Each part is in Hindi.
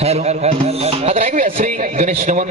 हॅलो आता ऐकूया श्री गणेश नमन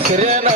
ಶ್ರೀ